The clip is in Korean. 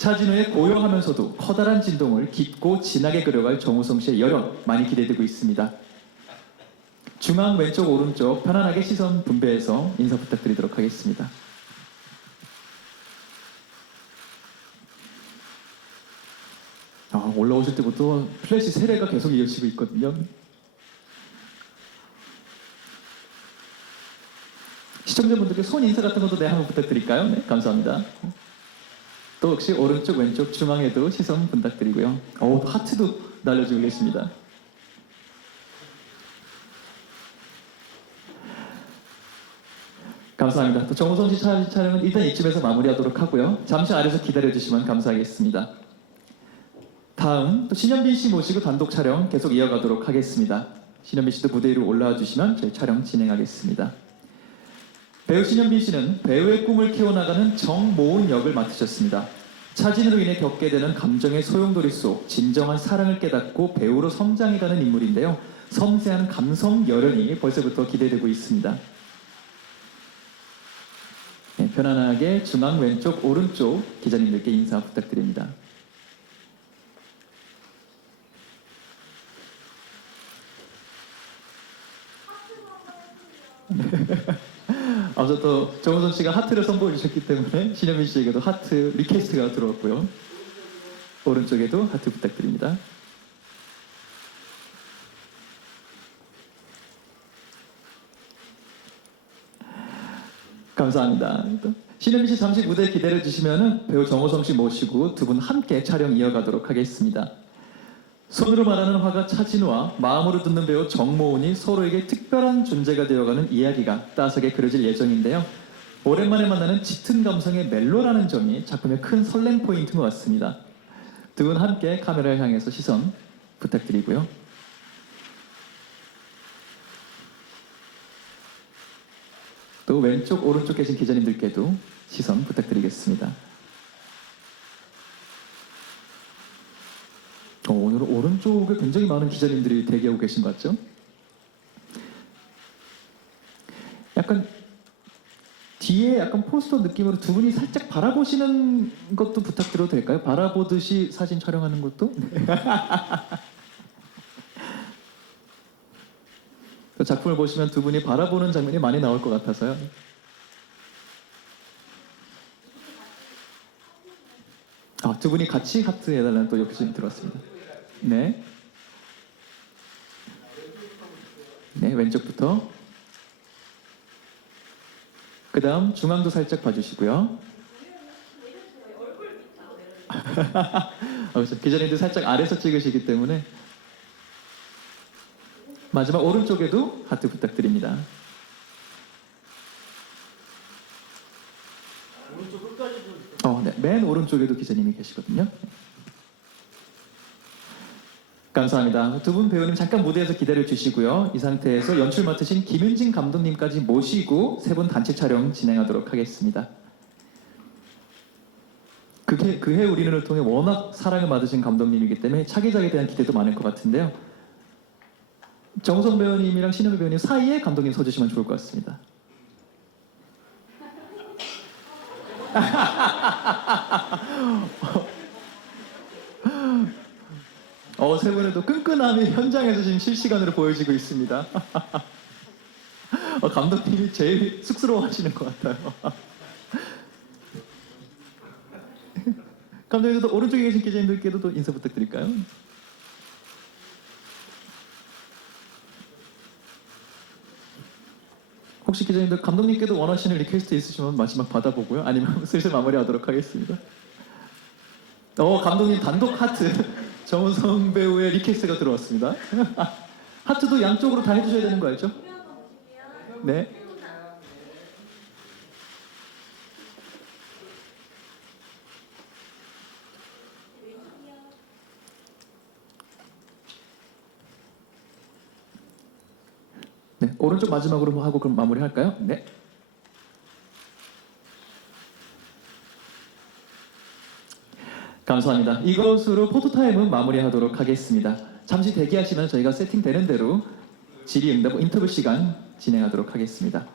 차진우의 고요하면서도 커다란 진동을 깊고 진하게 그려갈 정우성 씨의 열연 많이 기대되고 있습니다. 중앙 왼쪽 오른쪽 편안하게 시선 분배해서 인사 부탁드리도록 하겠습니다. 아, 올라오실 때부터 플래시 세례가 계속 이어지고 있거든요. 시청자분들께 손 인사 같은 것도 네 한번 부탁드릴까요? 네, 감사합니다. 또 역시 오른쪽 왼쪽 중앙에도 시선 부탁드리고요. 오, 하트도 날려주고 계십니다. 감사합니다. 또 정우성 씨 차- 촬영은 일단 이쯤에서 마무리하도록 하고요. 잠시 아래서 기다려 주시면 감사하겠습니다. 다음 또 신현빈 씨 모시고 단독 촬영 계속 이어가도록 하겠습니다. 신현빈 씨도 무대 위로 올라와 주시면 저희 촬영 진행하겠습니다. 배우 신현빈 씨는 배우의 꿈을 키워나가는 정모은 역을 맡으셨습니다. 차진으로 인해 겪게 되는 감정의 소용돌이 속 진정한 사랑을 깨닫고 배우로 성장해가는 인물인데요. 섬세한 감성 열연이 벌써부터 기대되고 있습니다. 네, 편안하게 중앙 왼쪽 오른쪽 기자님들께 인사 부탁드립니다. 앞서 또 정우성 씨가 하트를 선보여 주셨기 때문에 신현민 씨에게도 하트 리퀘스트가 들어왔고요. 오른쪽에도 하트 부탁드립니다. 감사합니다. 신현민 씨 잠시 무대 기다려 주시면은 배우 정호성 씨 모시고 두 분 함께 촬영 이어가도록 하겠습니다. 손으로 말하는 화가 차진우와 마음으로 듣는 배우 정모은이 서로에게 특별한 존재가 되어가는 이야기가 따스하게 그려질 예정인데요. 오랜만에 만나는 짙은 감성의 멜로라는 점이 작품의 큰 설렘 포인트인 것 같습니다. 두 분 함께 카메라를 향해서 시선 부탁드리고요. 또 왼쪽 오른쪽 계신 기자님들께도 시선 부탁드리겠습니다. 어, 오늘은 오른쪽에 굉장히 많은 기자님들이 대기하고 계신 것 같죠? 약간 뒤에 약간 포스터 느낌으로 두 분이 살짝 바라보시는 것도 부탁드려도 될까요? 바라보듯이 사진 촬영하는 것도? 그 작품을 보시면 두 분이 바라보는 장면이 많이 나올 것 같아서요. 아, 두 분이 같이 하트 해달라는 또 욕심이 들어왔습니다. 네. 네, 왼쪽부터. 그 다음 중앙도 살짝 봐주시고요. 아, 그렇죠. 기자님들 살짝 아래서 찍으시기 때문에 마지막 오른쪽에도 하트 부탁드립니다. 어, 네. 맨 오른쪽에도 기자님이 계시거든요. 감사합니다. 두 분 배우님 잠깐 무대에서 기다려 주시고요. 이 상태에서 연출 맡으신 김윤진 감독님까지 모시고 세 분 단체 촬영 진행하도록 하겠습니다. 그해, 그해 우리는을 통해 워낙 사랑을 받으신 감독님이기 때문에 차기작에 대한 기대도 많을 것 같은데요. 정우성 배우님이랑 신현미 배우님 사이에 감독님 서주시면 좋을 것 같습니다. 어, 세 분의 또 끈끈함이 현장에서 지금 실시간으로 보여지고 있습니다. 어, 감독님이 제일 쑥스러워하시는 것 같아요. 감독님도 오른쪽에 계신 기자님들께도 또 인사 부탁드릴까요? 혹시 기자님들 감독님께도 원하시는 리퀘스트 있으시면 마지막 받아보고요. 아니면 슬슬 마무리하도록 하겠습니다. 어 감독님 단독 하트 정우성 배우의 리퀘스트가 들어왔습니다. 하트도 양쪽으로 다 해주셔야 되는 거 알죠? 네. 네, 오른쪽 마지막으로 뭐 하고 그럼 마무리할까요? 네. 감사합니다. 이것으로 포토타임은 마무리하도록 하겠습니다. 잠시 대기하시면 저희가 세팅되는 대로 질의응답 인터뷰 시간 진행하도록 하겠습니다.